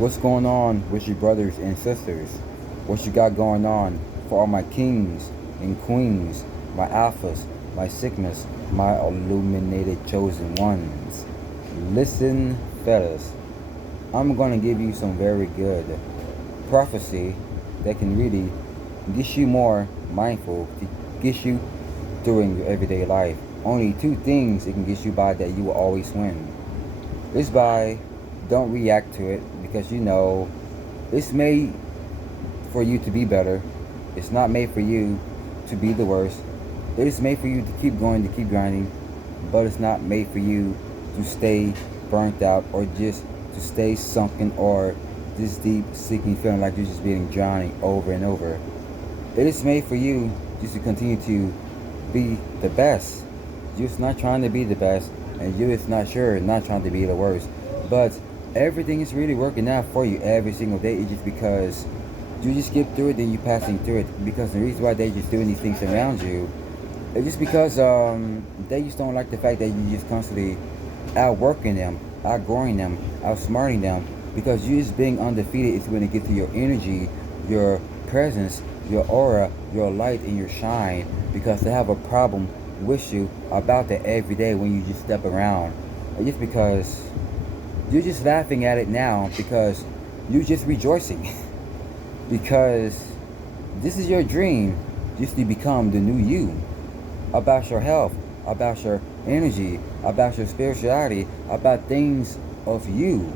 What's going on with your brothers and sisters? What you got going on for all my kings and queens, my alphas, my sigmas, my illuminated chosen ones? Listen, fellas, I'm going to give you some very good prophecy that can really get you more mindful, to get you during your everyday life. Only two things it can get you by that you will always win. It's by don't react to it, because you know it's made for you to be better. It's not made for you to be the worst. It is made for you to keep going, to keep grinding, but it's not made for you to stay burnt out or just to stay sunken or this deep sinking feeling like you're just being drowning over and over. It is made for you just to continue to be the best. You're just not trying to be the best, and you're just not sure, not trying to be the worst. But everything is really working out for you every single day. It's just because you just skip through it, then you passing through it. Because the reason why they just doing these things around you, it's just because they just don't like the fact that you just constantly outworking them, outgrowing them, outsmarting them. Because you just being undefeated is going to get to your energy, your presence, your aura, your light, and your shine. Because they have a problem with you about that every day when you just step around. It's just because you're just laughing at it now, because you're just rejoicing. Because this is your dream, just to become the new you. About your health, about your energy, about your spirituality, about things of you.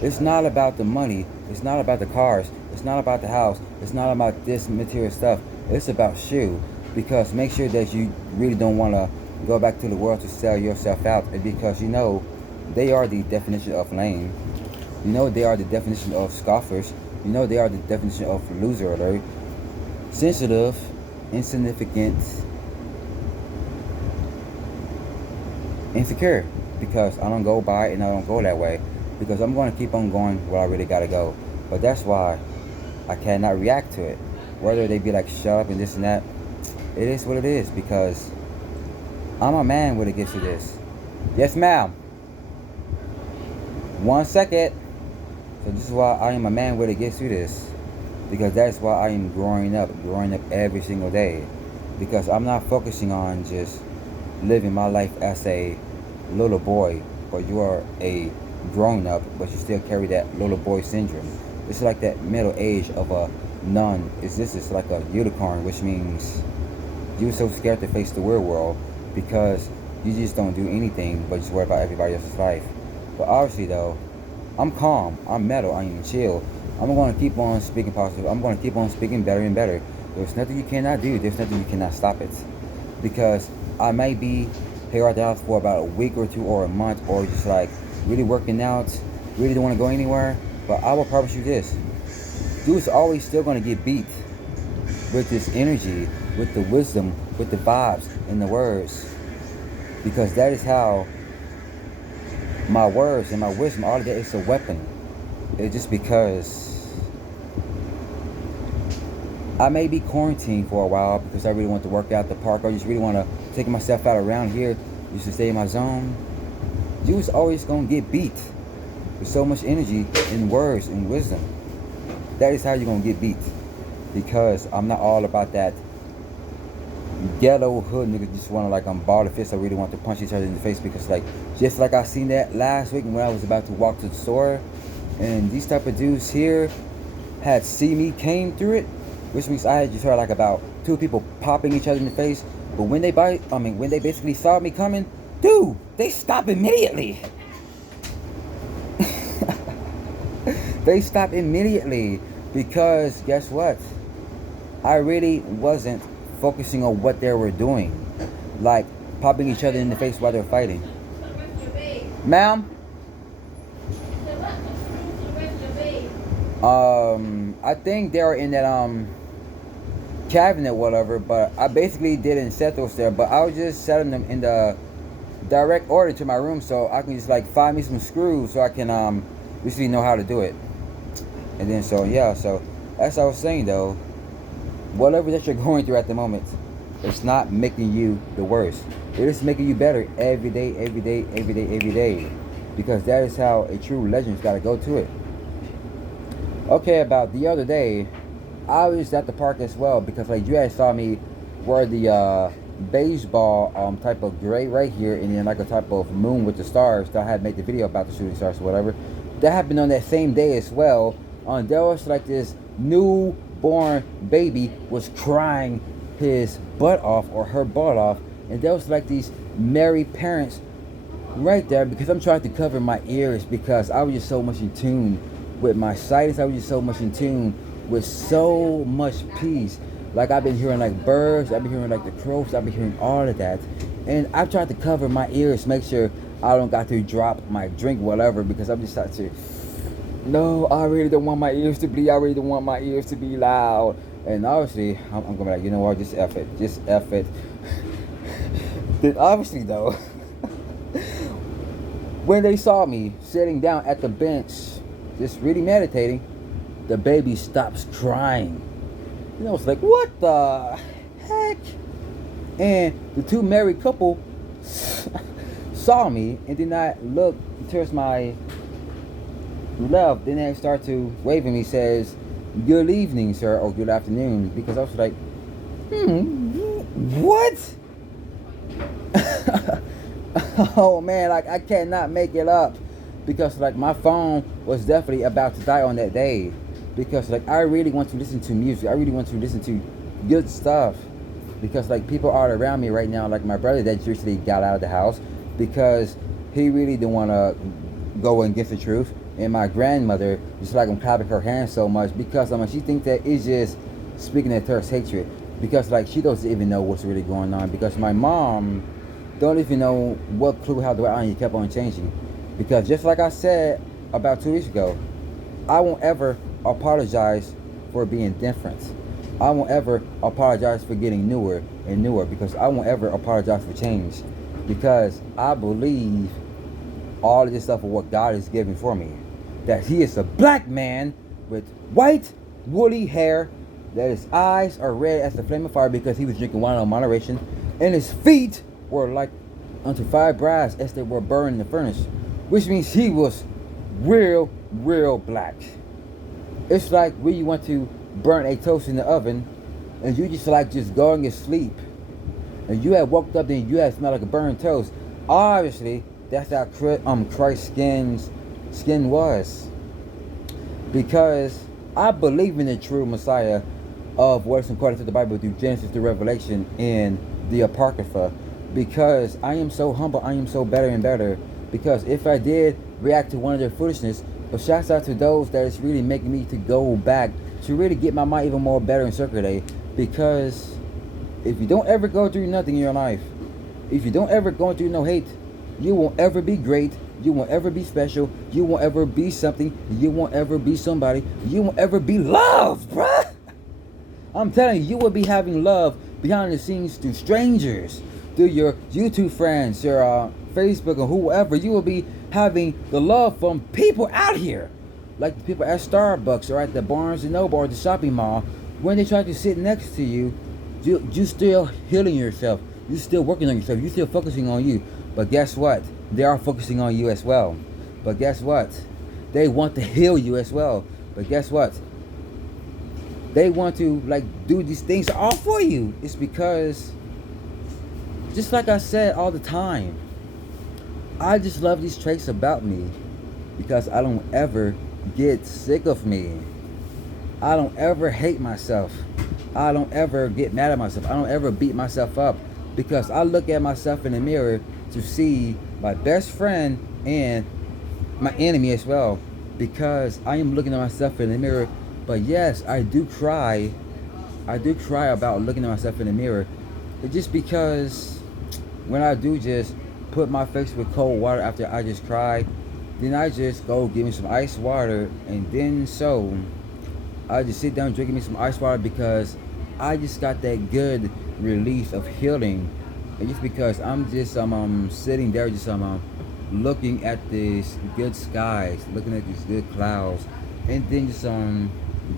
It's not about the money, it's not about the cars, it's not about the house, it's not about this material stuff. It's about you. Because make sure that you really don't want to go back to the world to sell yourself out. And because you know they are the definition of lame. You know they are the definition of scoffers. You know they are the definition of loser alert. Sensitive, insignificant, insecure. Because I don't go by and I don't go that way. Because I'm going to keep on going where I really got to go. But that's why I cannot react to it. Whether they be like, shut up and this and that. It is what it is. Because I'm a man when it gets to this. Yes, ma'am. 1 second. So this is why I am a man when it gets to this. Because that's why I am growing up every single day. Because I'm not focusing on just living my life as a little boy, but you are a grown up, but you still carry that little boy syndrome. It's like that middle age of a nun. It's like a unicorn, which means you're so scared to face the real world because you just don't do anything but just worry about everybody else's life. But obviously though, I'm calm, I'm mellow, I'm chill. I'm going to keep on speaking positive. I'm going to keep on speaking better and better. There's nothing you cannot do. There's nothing you cannot stop it. Because I might be here at the house for about a week or two or a month, or just like really working out, really don't want to go anywhere. But I will promise you this. You is always still going to get beat with this energy, with the wisdom, with the vibes and the words. Because that is how my words and my wisdom, all of that is a weapon. It's just because I may be quarantined for a while because I really want to work out the park. I just really want to take myself out around here just to stay in my zone. You was always going to get beat with so much energy and words and wisdom. That is how you're going to get beat. Because I'm not all about that ghetto hood nigga just want to like ball the fist. I really want to punch each other in the face because like just like I seen that last week when I was about to walk to the store, and these type of dudes here had see me came through it, which means I had just heard like about 2 people popping each other in the face. But when they when they basically saw me coming, dude, they stopped immediately. They stopped immediately because guess what? I really wasn't focusing on what they were doing, like popping each other in the face while they're fighting. Ma'am? I think they were in that cabinet, whatever. But I basically didn't set those there. But I was just setting them in the direct order to my room, so I can just like find me some screws, so I can basically know how to do it. And then so yeah, so as I was saying though, whatever that you're going through at the moment, it's not making you the worst. It is making you better every day, every day, every day, every day. Because that is how a true legend's got to go to it. Okay, about the other day, I was at the park as well because like you guys saw me wear the baseball type of gray right here, and then like a type of moon with the stars that I had made the video about the shooting stars or whatever. That happened on that same day as well. There was like this newborn baby was crying his butt off or her butt off, and there was like these married parents right there because I'm trying to cover my ears because I was just so much in tune with my silence. I was just so much in tune with so much peace. Like I've been hearing like birds, I've been hearing like the crows, I've been hearing all of that. And I've tried to cover my ears, make sure I don't got to drop my drink, whatever, because I'm just trying to, no, I really don't want my ears to bleed. I really don't want my ears to be loud. And obviously, I'm going to be like, you know what, just F it. Just F it. Then obviously though, when they saw me sitting down at the bench, just really meditating, the baby stops crying. And I was like, what the heck? And the two married couple saw me, and then I looked towards my left. Then they start to wave at me, says, good evening, sir, or good afternoon. Because I was like, what? Oh man, like I cannot make it up. Because like my phone was definitely about to die on that day. Because like I really want to listen to music. I really want to listen to good stuff. Because like people are around me right now, like my brother that recently got out of the house because he really didn't want to go against the truth. And my grandmother, just like I'm clapping her hands so much because she thinks that it's just speaking at her hatred. Because like she doesn't even know what's really going on. Because my mom don't even know what clue how the onion kept on changing. Because just like I said about 2 weeks ago, I won't ever apologize for being different. I won't ever apologize for getting newer and newer because I won't ever apologize for change because I believe all of this stuff of what God is giving for me. That he is a black man with white woolly hair, that his eyes are red as the flame of fire because he was drinking wine on moderation, and his feet were like unto fire brass as they were burned in the furnace, which means he was real black. It's like when you want to burn a toast in the oven and you just like just going to sleep and you had woke up and you had smelled like a burned toast. Obviously that's how Christ's skin was, because I believe in the true Messiah of what's according to the Bible through Genesis to Revelation and the Apocrypha, because I am so humble, I am so better and better, because if I did react to one of their foolishness, but shouts out to those that is really making me to go back to really get my mind even more better in Circuit Day. Because if you don't ever go through nothing in your life, if you don't ever go through no hate, you won't ever be great, you won't ever be special, you won't ever be something, you won't ever be somebody, you won't ever be loved, bruh. I'm telling you, you will be having love behind the scenes through strangers, through your YouTube friends, your Facebook or whoever. You will be having the love from people out here, like the people at Starbucks or at the Barnes and Noble or the shopping mall. When they try to sit next to you, you still healing yourself, you still working on yourself, you still focusing on you. But guess what? They are focusing on you as well. But guess what? They want to heal you as well. But guess what? They want to like do these things all for you. It's because, just like I said all the time, I just love these traits about me because I don't ever get sick of me. I don't ever hate myself. I don't ever get mad at myself. I don't ever beat myself up because I look at myself in the mirror to see my best friend and my enemy as well, because I am looking at myself in the mirror. But yes, I do cry. I do cry about looking at myself in the mirror. It's just because when I do just put my face with cold water after I just cry, then I just go give me some ice water, and then so I just sit down drinking me some ice water because I just got that good release of healing. And just because I'm just sitting there just looking at these good skies, looking at these good clouds, and then just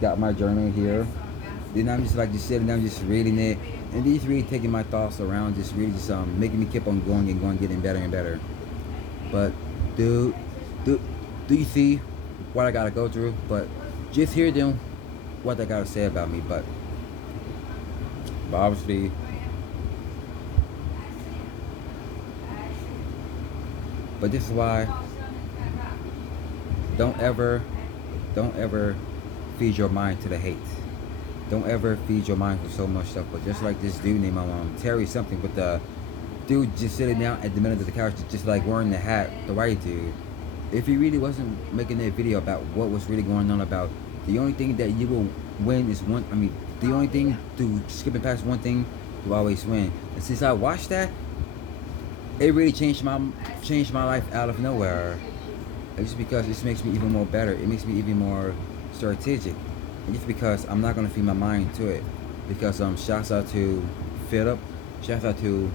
got my journal here. Then I'm just like just sitting down just reading it, and just really taking my thoughts around, just really just making me keep on going and going, getting better and better. But do you see what I gotta go through? But just hear them, what they gotta say about me. But obviously, but this is why don't ever feed your mind to the hate. Don't ever feed your mind with so much stuff. But just like this dude named Terry something, but the dude just sitting down at the middle of the couch, just like wearing the hat, the white dude. If he really wasn't making that video about what was really going on, about the only thing that you will win is one. I mean, the only thing to skipping past one thing, you always win. And since I watched that, it really changed my life out of nowhere. It's just because it makes me even more better. It makes me even more strategic. And just because I'm not gonna feed my mind to it. Because shouts out to Philip, shouts out to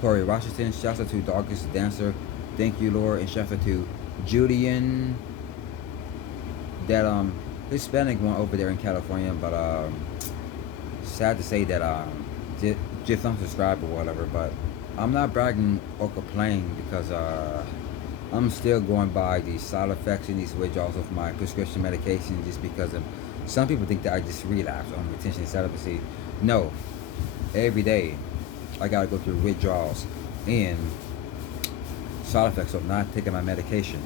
Corey Washington, shouts out to Darkest Dancer, thank you Lord, and shouts out to Julian, that Hispanic one over there in California. But sad to say that just unsubscribe or whatever. But I'm not bragging or complaining, because I'm still going by these side effects and these withdrawals of my prescription medication, just because of some people think that I just relapse on attention celibacy. No, every day I gotta go through withdrawals and side effects of not taking my medication,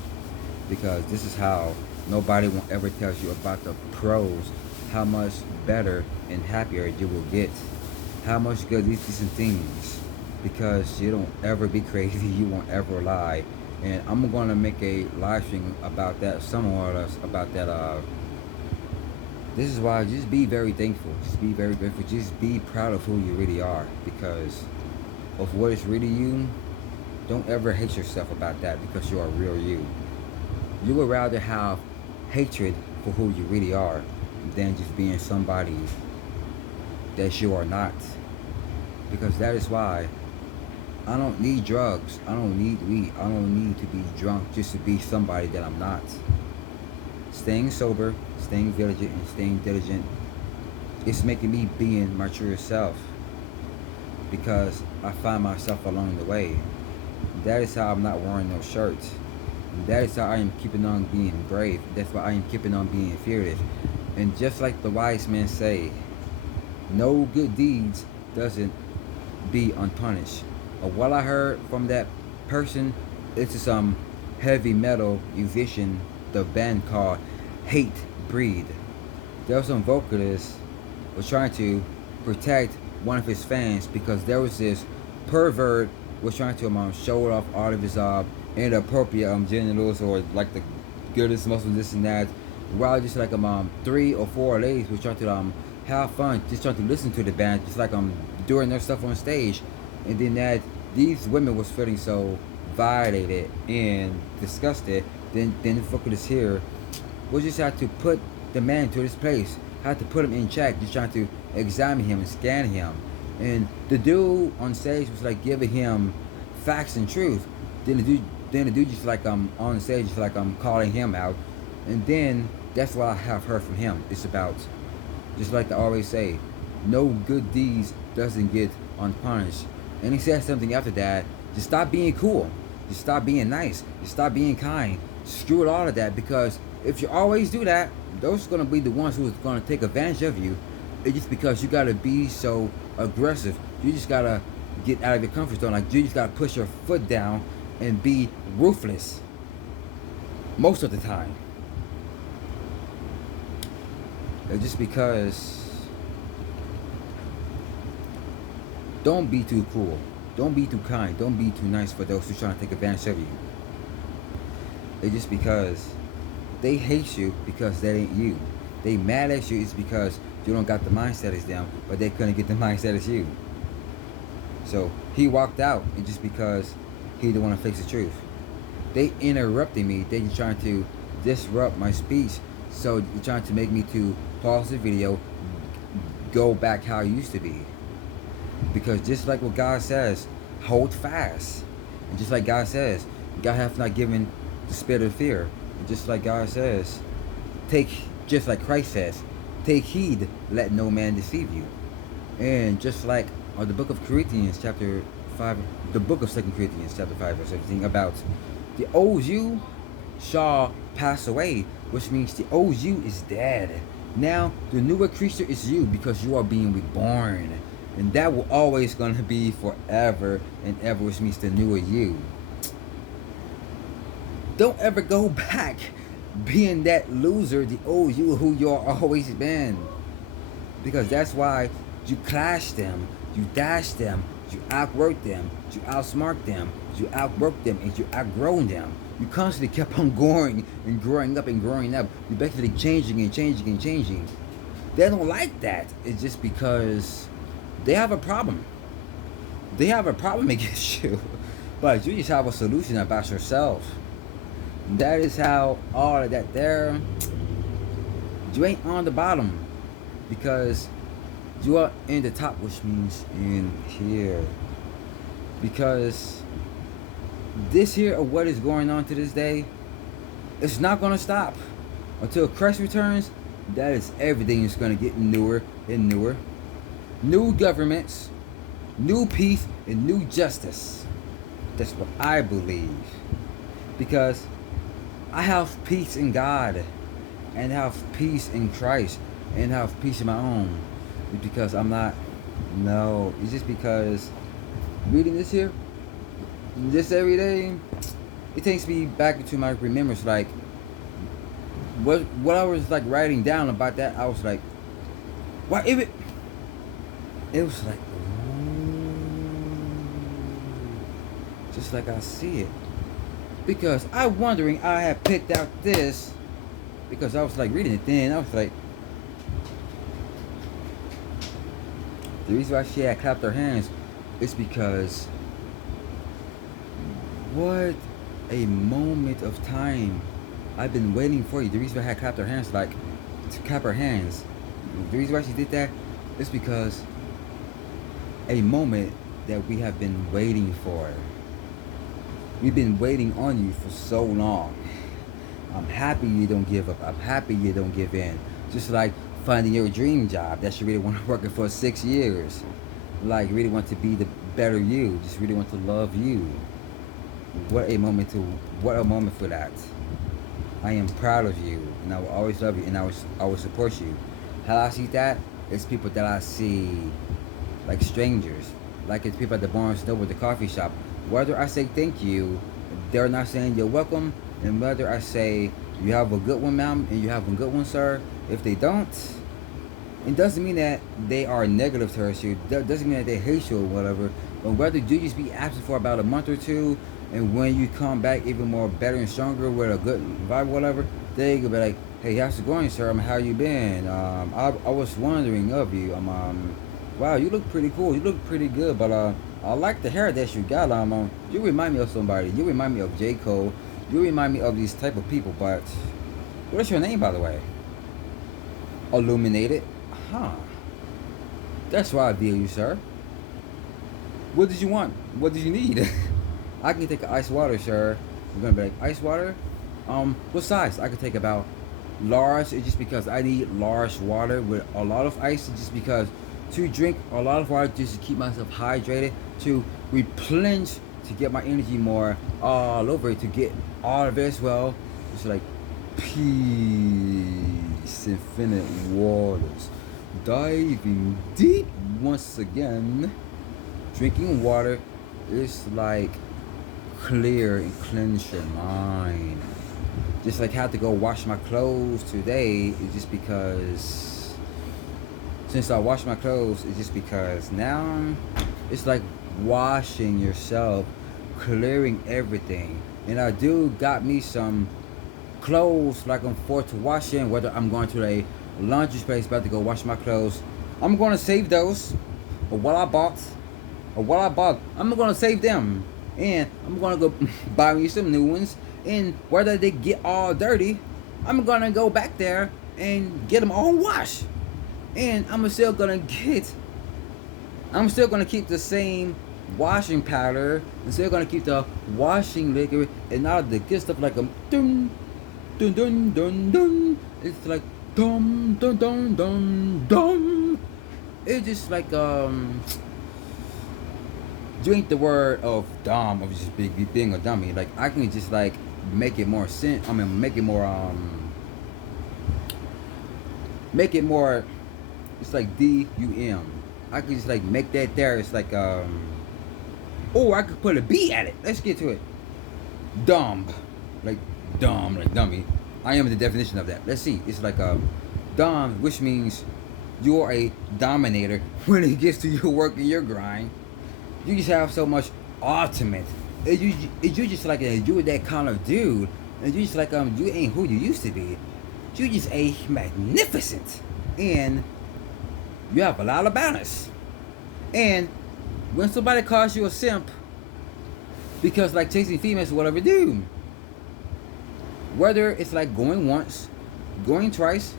because this is how nobody will ever tell you about the pros, how much better and happier you will get, how much good these decent things, because you don't ever be crazy, you won't ever lie. And I'm gonna make a live stream about that somewhere else, about that. This is why, just be very thankful, just be very grateful, just be proud of who you really are, because of what is really you. Don't ever hate yourself about that, because you are real you. You would rather have hatred for who you really are than just being somebody that you are not. Because that is why I don't need drugs, I don't need weed, I don't need to be drunk just to be somebody that I'm not. Staying sober, staying vigilant, and staying diligent, it's making me being my true self, because I find myself along the way. That is how I'm not wearing no shirts. That is how I am keeping on being brave. That's why I am keeping on being fearless. And just like the wise men say, no good deeds doesn't be unpunished. Or what I heard from that person, it's some heavy metal musician, the band called Hate Breed. There was some vocalist was trying to protect one of his fans, because there was this pervert was trying to show off all of his inappropriate genitals, or like the goodest muscles, this and that, while just like 3 or 4 ladies was trying to have fun, just trying to listen to the band, just like doing their stuff on stage. And then that these women was feeling so violated and disgusted, then the vocalist here was just had to put the man to his place, had to put him in check, just trying to examine him and scan him. And the dude on stage was like giving him facts and truth. Then the dude just like on stage just like calling him out. And then that's what I have heard from him. It's about, just like they always say, no good deeds doesn't get unpunished. And he said something after that, just stop being cool, just stop being nice, just stop being kind, screw it all of that, because if you always do that, those are going to be the ones who are going to take advantage of you. It's just because you got to be so aggressive. You just got to get out of your comfort zone. Like, you just got to push your foot down and be ruthless most of the time. It's just because, don't be too cool, don't be too kind, don't be too nice for those who are trying to take advantage of you. It's just because they hate you because that ain't you. They mad at you is because you don't got the mindset as them, but they couldn't get the mindset as you. So he walked out, and just because he didn't want to face the truth. They interrupted me. They just trying to disrupt my speech. So they're trying to make me to pause the video, go back how it used to be. Because just like what God says, hold fast. And just like God says, God hath not given the spirit of fear. And just like God says, just like Christ says, take heed, let no man deceive you. And just like the book of Corinthians chapter 5, the book of 2 Corinthians chapter 5 verse 17, about the old you shall pass away, which means the old you is dead. Now the newer creature is you because you are being reborn. And that will always gonna be forever and ever, which means the newer you. Don't ever go back being that loser, the old you who you're always been. Because that's why you clash them, you dash them, you outwork them, you outsmart them, you outwork them, and you outgrow them. You constantly kept on going and growing up and growing up. You're basically changing and changing and changing. They don't like that. It's just because they have a problem. They have a problem against you. But you just have a solution about yourself. That is how all of that there, you ain't on the bottom. Because you are in the top, which means in here. Because this here of what is going on to this day, it's not going to stop until Christ returns. That is everything is going to get newer and newer. New governments, new peace, and new justice. That's what I believe. Because I have peace in God, and have peace in Christ, and have peace in my own. It's because I'm not, no, it's just because reading this here, this every day, it takes me back into my remembrance. Like what I was like writing down about that, I was like, why if it was like, just like I see it. Because I'm wondering, I had picked out this because I was like reading it then. I was like, the reason why she had clapped her hands is because what a moment of time. I've been waiting for you. The reason why I had clapped her hands, like to clap her hands, the reason why she did that is because a moment that we have been waiting for. We've been waiting on you for so long. I'm happy you don't give up. I'm happy you don't give in. Just like finding your dream job that you really want to work it for 6 years. Like really want to be the better you. Just really want to love you. What a moment for that. I am proud of you, and I will always love you, and I will support you. How I see that is people that I see like strangers, like it's people at the Barnes Noble, the coffee shop. Whether I say thank you, they're not saying you're welcome, and whether I say you have a good one, ma'am, and you have a good one, sir, if they don't, it doesn't mean that they are negative towards you. That doesn't mean that they hate you or whatever. But whether you just be absent for about a month or two, and when you come back even more better and stronger with a good vibe or whatever, they could be like, hey, how's it going, sir? How you been? I was wondering of you. Wow, you look pretty cool. You look pretty good, but I like the hair that you got. You remind me of somebody. You remind me of J. Cole. You remind me of these type of people. But what is your name, by the way? Illuminated. Huh. That's why I deal you, sir. What did you want? What did you need? I can take ice water, sir. We're gonna be like, ice water? What size? I could take about large. It's just because I need large water with a lot of ice. It's just because to drink a lot of water just to keep myself hydrated, to replenish, to get my energy more all over it, to get all of it as well. It's like peace, infinite waters. Diving deep once again. Drinking water is like clear and cleanse your mind. Just like I had to go wash my clothes today, it's just because since I washed my clothes, it's just because now it's like washing yourself, clearing everything. And I do got me some clothes like I'm for to wash in, whether I'm going to a laundry space about to go wash my clothes. I'm going to save those, or what I bought, I'm going to save them. And I'm going to go buy me some new ones. And whether they get all dirty, I'm going to go back there and get them all washed. And I'm still going to keep the same washing powder. I'm still going to keep the washing liquid and all the good stuff like a dun, dun, dun, dun, dun. It's like dum, dun, dun, dun, dum. It's just like, you ain't the word of dumb, of just being a dummy. Like, I can just like make it more sense. I mean, make it more. It's like DUM. I could just like make that there. It's like oh, I could put a B at it. Let's get to it. Dumb, like dumb, like dummy. I am the definition of that. Let's see. It's like dumb, which means you are a dominator when it gets to your work and your grind. You just have so much ultimate. You just like you're that kind of dude, and you just like you ain't who you used to be. You just a magnificent, and you have a lot of balance. And when somebody calls you a simp, because like chasing females or whatever, do, whether it's like going once, going twice,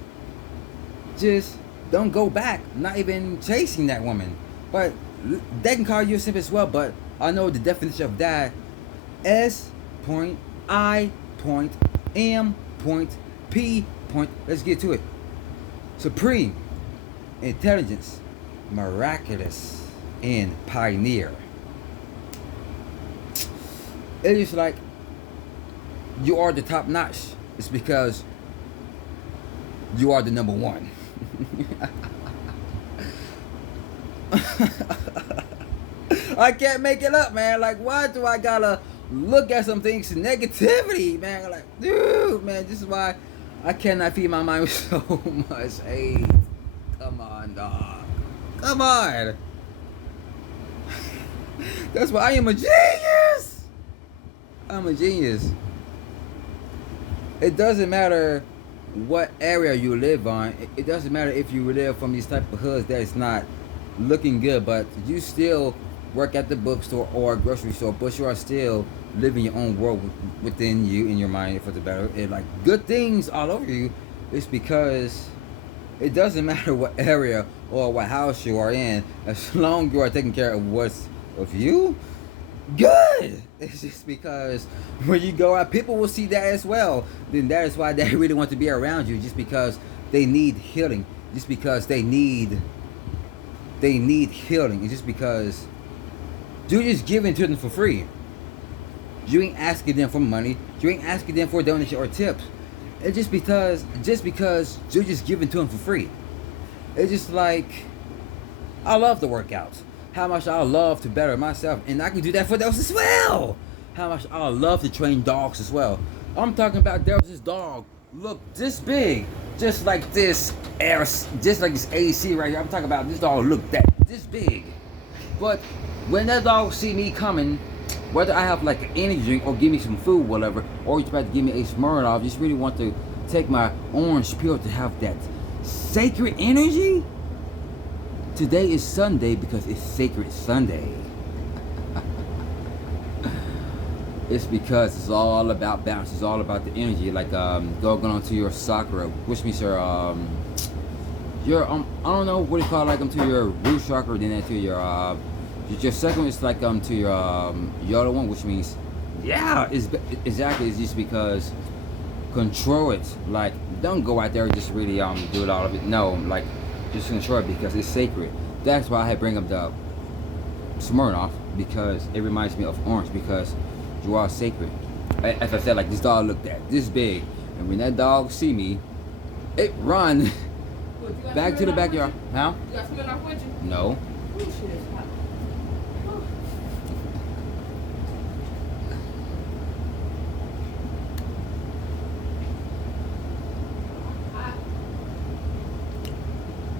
just don't go back. Not even chasing that woman, but they can call you a simp as well. But I know the definition of that: S point, I point, M point, P point. Let's get to it. Supreme, intelligence, miraculous, and pioneer. It is like you are the top notch. It's because you are the number one. I can't make it up, man. Like, why do I gotta look at some things negativity, man? Like, dude, man, this is why I cannot feed my mind with so much hate. Come on, dog. Come on. That's why I am a genius. I'm a genius. It doesn't matter what area you live on. It doesn't matter if you live from these type of hoods that is not looking good, but you still work at the bookstore or a grocery store, but you are still living your own world within you, in your mind, for the better. And like good things all over you. It's because it doesn't matter what area or what house you are in, as long as you are taking care of what's of you, good. It's just because when you go out, people will see that as well. Then that is why they really want to be around you, just because they need healing, just because they need healing, and just because you're just giving to them for free. You ain't asking them for money. You ain't asking them for donation or tips. It's just because you're just giving to them for free. It's just like, I love the workouts. How much I love to better myself, and I can do that for those as well. How much I love to train dogs as well. I'm talking about, there was this dog, look this big, just like this air, just like this AC right here. I'm talking about this dog look this big. But when that dog see me coming, whether I have like an energy drink or give me some food, whatever, or you try to give me a Smirnoff, just really want to take my orange peel to have that sacred energy. Today is Sunday because it's Sacred Sunday. It's because it's all about balance. It's all about the energy. Like going on to your chakra, which means your I don't know what it's called, like to your root chakra, then to your second is like to your other one, which means it's exactly, it's just because control it. Like, don't go out there and just really do it all of it. No, like, just control it because it's sacred. That's why I bring up the Smirnoff, because it reminds me of orange, because you are sacred. As I said, like this dog looked at this big, and when that dog see me, it run back to the backyard. Huh? You got Smirnoff with you? No. Oh, shit, it's hot.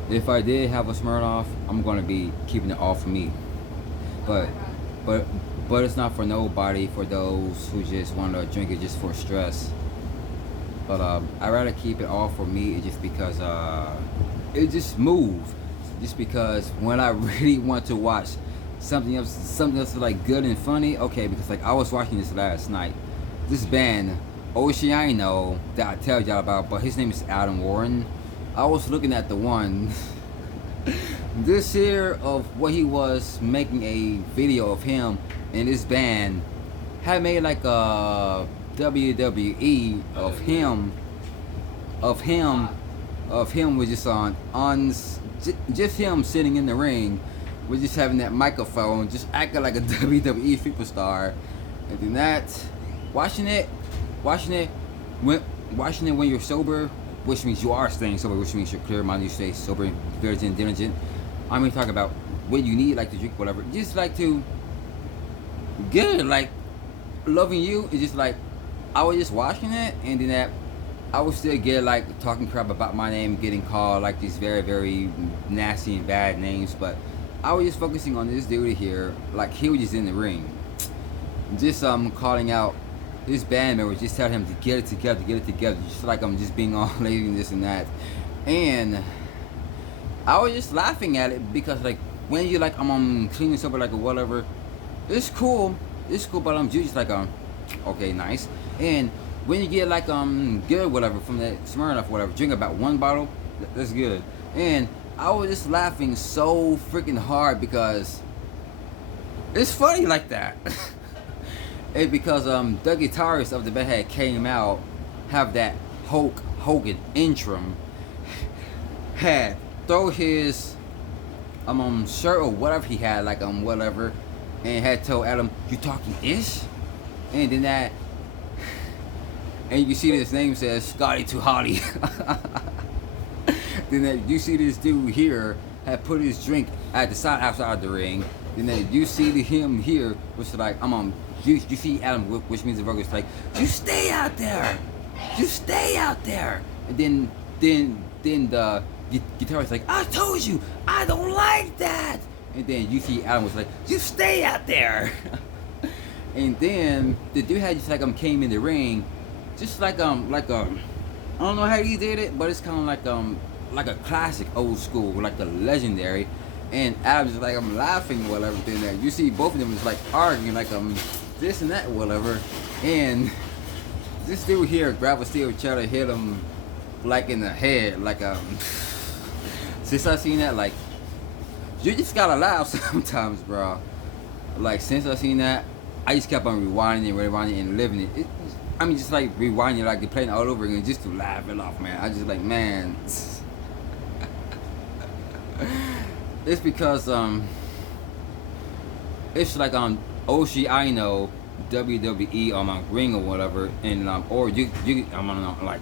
If I did have a Smirnoff, I'm gonna be keeping it all for me. But it's not for nobody, for those who just want to drink it just for stress. But I rather keep it all for me, just because it just moves. Just because when I really want to watch something else like good and funny, okay, because like I was watching this last night. This band, Oceano, that I tell y'all about, but his name is Adam Warren. I was looking at the one this year of what he was making a video of him and this band had made like a WWE of him was just on just him sitting in the ring with just having that microphone, just acting like a WWE superstar. And then that, watching it, Watching it when you're sober, which means you are staying sober, which means you're clear minded, you stay sober, vigilant, diligent. I'm gonna talk about what you need, like to drink, whatever. Just like to get like loving you is just like I was just watching it, and then that I would still get like talking crap about my name, getting called like these very, very nasty and bad names, but I was just focusing on this dude here, like he was just in the ring, just calling out his band members, just telling him to get it together, just like I'm just being all lazy and this and that, and I was just laughing at it because like when you like I'm clean and sober like or whatever, it's cool, but I'm just like okay, nice, and when you get like good whatever from that Smirnoff whatever, drink about one bottle, that's good. And I was just laughing so freaking hard because it's funny like that. It's because the guitarist of the band had came out, have that Hulk Hogan interim, had throw his shirt or whatever he had like whatever, and had told Adam, "You talking ish?" And then that. And you see this name says Scotty Too Hottie. Then you see this dude here had put his drink at the side outside the ring. Then you see him here, which is like you see Adam, which means the vocalist like, "You stay out there, you stay out there." And then the guitarist like, "I told you, I don't like that." And then you see Adam was like, "You stay out there." And then the dude had just like came in the ring. Just like I don't know how he did it, but it's kind of like a classic old school, like the legendary. And Adam's just like I'm laughing, whatever. Then that you see both of them is like arguing, like this and that, whatever. And this dude here grab a steel chair to hit him like in the head, like Since I seen that, like you just gotta laugh sometimes, bro. Like since I seen that, I just kept on rewinding and living it. I mean, just like rewinding, like you're playing all over again, just to laugh it off, man. I just like, man. It's because it's like Oceano WWE on my ring or whatever, and or you I'm on like,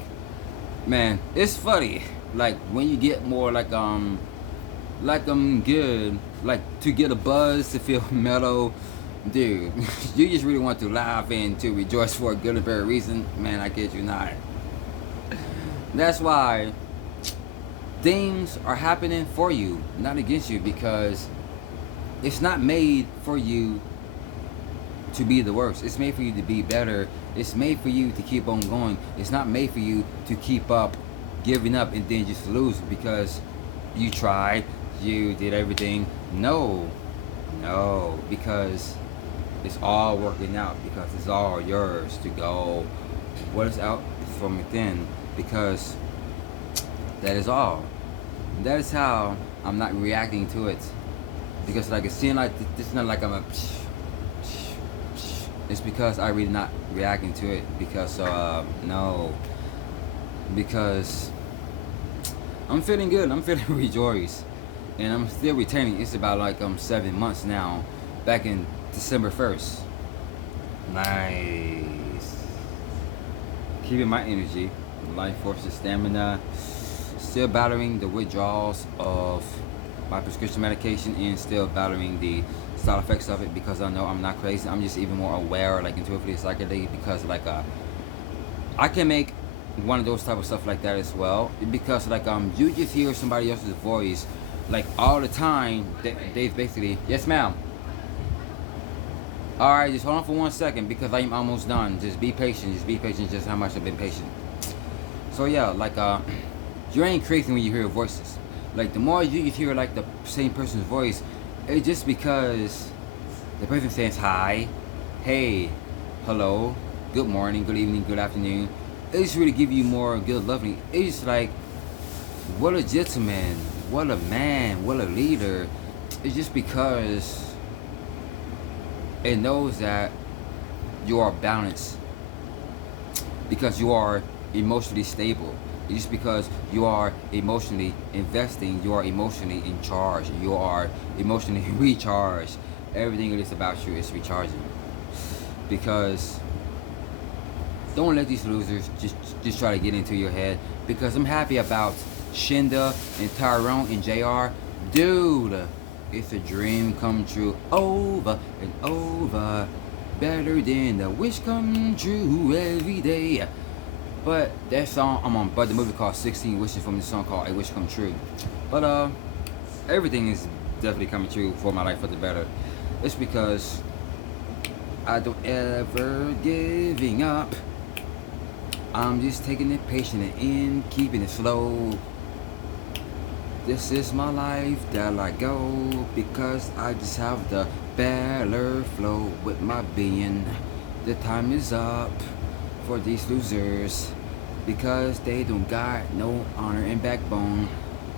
man, it's funny. Like when you get more like good, like to get a buzz, to feel mellow. Dude, you just really want to laugh and to rejoice for a good and bad reason. Man, I kid you not. That's why things are happening for you, not against you, because it's not made for you to be the worst. It's made for you to be better. It's made for you to keep on going. It's not made for you to keep up, giving up, and then just lose because you tried, you did everything. No, because it's all working out, because it's all yours to go. What is out from within, because that is all. That is how I'm not reacting to it, because like it seems like this is not like I'm a it's because I really not reacting to it, because no, because I'm feeling good, I'm feeling rejoiced, and I'm still retaining. It's about like 7 months now, back in December 1st. Nice. Keeping my energy, life force, stamina. Still battling the withdrawals of my prescription medication, and still battling the side effects of it, because I know I'm not crazy. I'm just even more aware, like intuitively psychedelic, because like I can make one of those type of stuff like that as well, because like you just hear somebody else's voice like all the time. They've basically, yes ma'am. Alright, just hold on for 1 second, because I'm almost done. Just be patient, just how much I've been patient. So yeah, like you ain't crazy when you hear voices. Like the more you hear like the same person's voice, it's just because the person says hi, hey, hello, good morning, good evening, good afternoon. It just really give you more good loving. It's just like, what a gentleman, what a man, what a leader. It's just because it knows that you are balanced, because you are emotionally stable. It's just because you are emotionally investing, you are emotionally in charge, you are emotionally recharged. Everything it is about you is recharging, because Don't let these losers just try to get into your head, because I'm happy about Shinda and Tyrone and JR. Dude, it's a dream come true over and over. Better than a wish come true every day. But that song, but the movie called 16 Wishes from the song called A Wish Come True. But everything is definitely coming true for my life for the better. It's because I don't ever giving up. I'm just taking it patient and keeping it slow. This is my life that I go, because I just have the better flow with my being. The time is up for these losers, because they don't got no honor and backbone.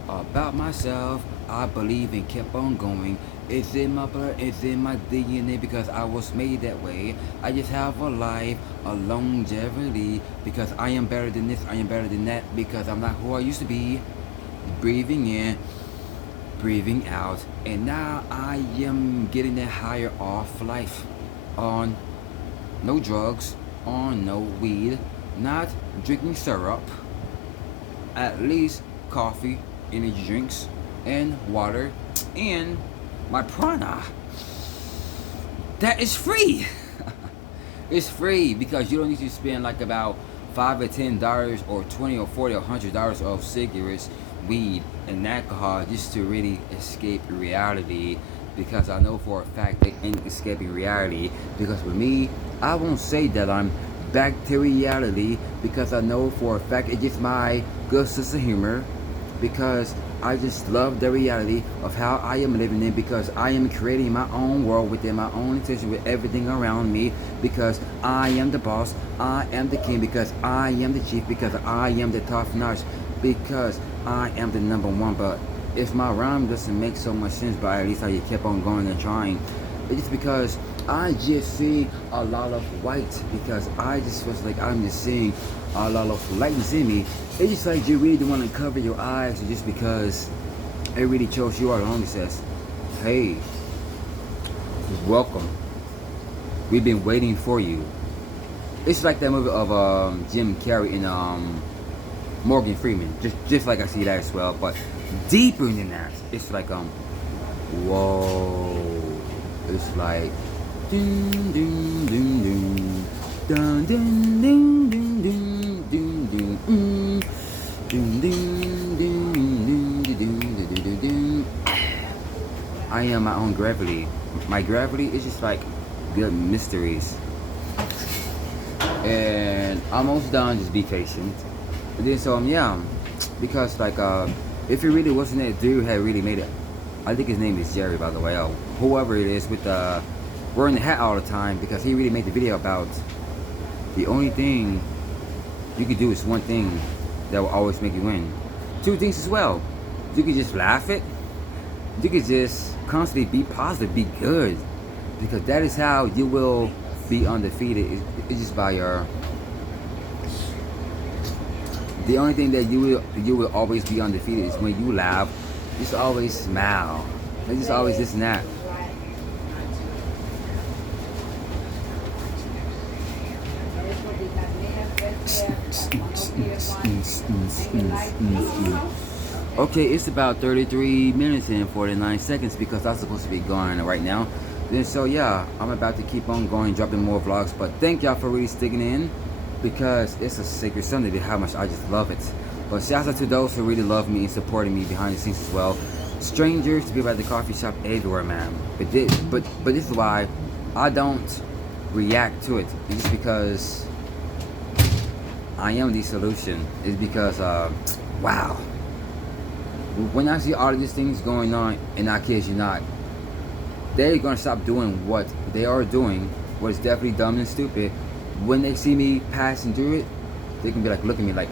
About myself, I believe and kept on going. It's in my blood, it's in my DNA, because I was made that way. I just have a life, a longevity, because I am better than this, I am better than that, because I'm not who I used to be. Breathing in, breathing out, and now I am getting that higher off life. On no drugs, on no weed, not drinking syrup, at least coffee, energy drinks, and water, and my prana. That is free. It's free, because you don't need to spend like about $5 or $10 or $20 or $40 or $100 of cigarettes, weed, and alcohol just to really escape reality. Because I know for a fact they ain't escaping reality. Because with me, I won't say that I'm back to reality, because I know for a fact it's just my good sense of humor. Because I just love the reality of how I am living in, because I am creating my own world within my own intention with everything around me, because I am the boss, I am the king, because I am the chief, because I am the top notch, because I am the number one. But if my rhyme doesn't make so much sense, but at least I kept on going and trying, it's just because I just see a lot of white, because I just was like, I'm just seeing a lot of lightness in me. It's just like you really don't want to cover your eyes, just because it really chose you out on. It says, hey, welcome, we've been waiting for you. It's like that movie of Jim Carrey and Morgan Freeman, just like I see that as well, but deeper than that. It's like whoa, it's like dun dun dun dun dun dun dun dun dun dun dun dun dun. I am my own gravity. My gravity is just like good mysteries. And almost done, just be patient. And then so yeah, because like if it really wasn't that dude had really made it, I think his name is Jerry, by the way, or whoever it is, with wearing the hat all the time, because he really made the video about the only thing you could do is one thing that will always make you win. Two things as well. You could just laugh it. You could just constantly be positive, be good, because that is how you will be undefeated. It's just by your. The only thing that you will always be undefeated is when you laugh. Just always smile. It's just always this and that. Okay, it's about 33 minutes and 49 seconds, because I'm supposed to be going right now. Then so yeah, I'm about to keep on going, dropping more vlogs. But thank y'all for really sticking in, because it's a sacred Sunday to how much I just love it. But shout out to those who really love me and supporting me behind the scenes as well. Strangers, to people at the coffee shop, everywhere, man. But this is why I don't react to it. It's just because I am the solution. It's because wow, when I see all of these things going on, and I kid you not, they're gonna stop doing what they are doing, what is definitely dumb and stupid. When they see me passing through it, they can be like, look at me like,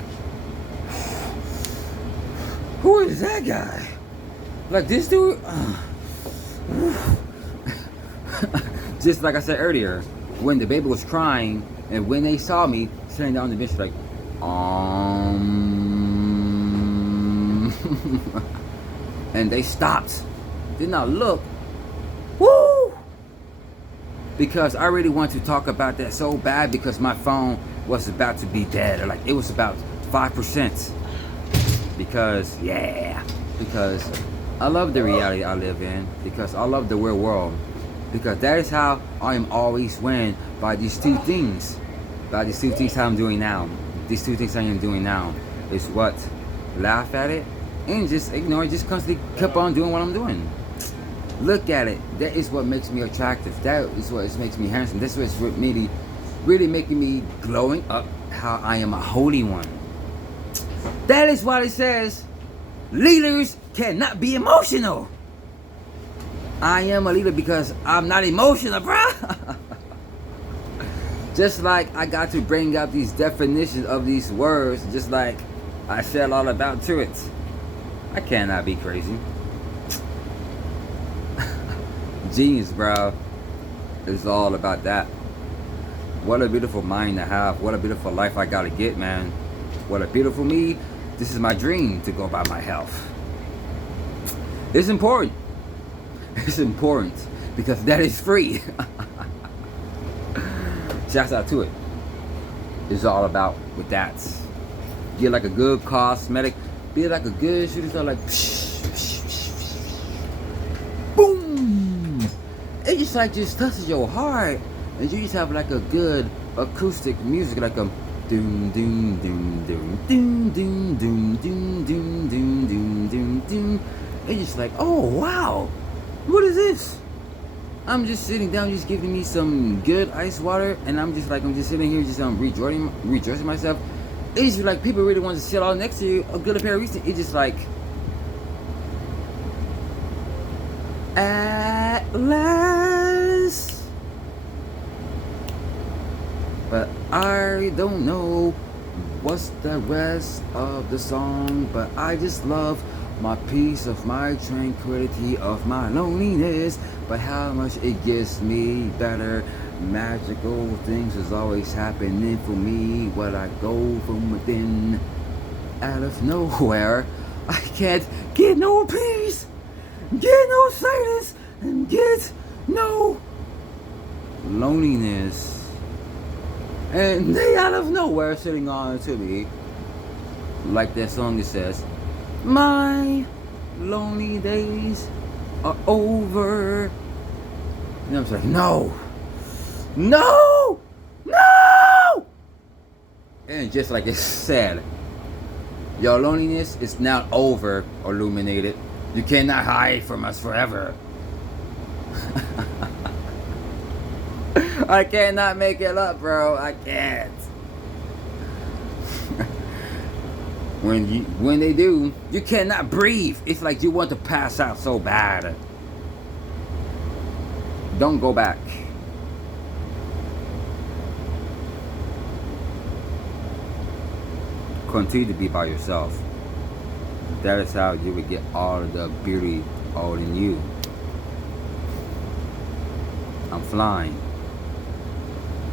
who is that guy? Like this dude? Just like I said earlier, when the baby was crying, and when they saw me sitting down on the bench, like, and they stopped, did not look. Woo! Because I really want to talk about that so bad, because my phone was about to be dead, or like it was about 5%. Because because I love the reality I live in, because I love the real world, because that is how I am always winning, by these two things. By these two things I'm doing now. These two things I am doing now is what? Laugh at it and just ignore it, just constantly keep on doing what I'm doing. Look at it. That is what makes me attractive. That is what makes me handsome. This is what really making me glowing up, how I am a holy one. That is why it says leaders cannot be emotional. I am a leader because I'm not emotional, bruh. Just like I got to bring up these definitions of these words, just like I said all about to it. I cannot be crazy. Genius, bro. It's all about that. What a beautiful mind to have. What a beautiful life I gotta get, man. What a beautiful me. This is my dream, to go by my health. It's important. It's important because that is free. Shouts out to it. It's all about with that. Get like a good cosmetic. Be like a good shooting star, like boom. It just like just touches your heart, and you just have like a good acoustic music, like a doom doom doom doom doom doom doom doom doom doom doom doom doom. It's just like, oh wow, what is this? I'm just sitting down, just giving me some good ice water, and I'm just sitting here, just rejoicing myself. It's just like people really want to sit all next to you, a good pair of reasons. It's just like, at last. But I don't know what's the rest of the song, but I just love my peace of my tranquility of my loneliness, but how much it gets me better. Magical things is always happening for me. What I go from within, out of nowhere, I can't get no peace, get no silence, and get no loneliness. And they out of nowhere sitting on to me, like that song that says, my lonely days are over. And I'm just like, no, no, no. And just like it said, your loneliness is now over, illuminated. You cannot hide from us forever. I cannot make it up, bro. I can't. When they do, you cannot breathe. It's like you want to pass out so bad. Don't go back. Continue to be by yourself. That is how you would get all of the beauty all in you. I'm flying.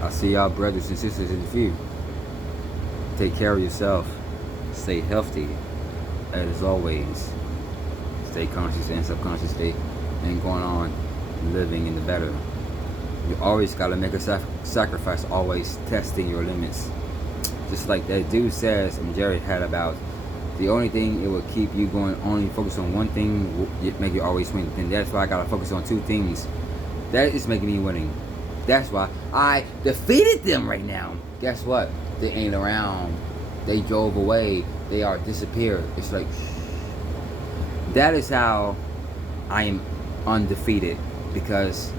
I see y'all brothers and sisters in the few. Take care of yourself. Stay healthy. As always, stay conscious and subconsciously and going on living in the better. You always gotta make a sacrifice, always testing your limits. Just like that dude says, and Jared had about, the only thing it will keep you going, only focus on one thing, will make you always win. And that's why I gotta focus on two things. That is making me winning. That's why I defeated them right now. Guess what? They ain't around. They drove away. They are disappeared. It's like, that is how I am undefeated, because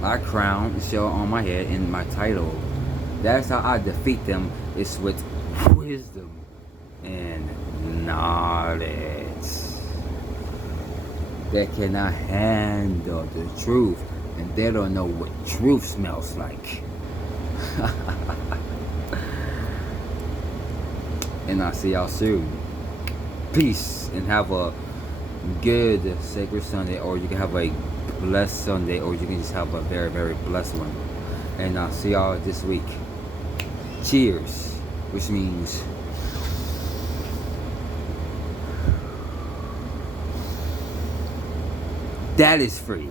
my crown is still on my head and my title. That's how I defeat them. It's with wisdom and knowledge. They cannot handle the truth, and they don't know what truth smells like. And I'll see y'all soon. Peace, and have a good sacred Sunday, or you can have a blessed Sunday, or you can just have a very, very blessed one. And I'll see y'all this week. Cheers, which means that is free.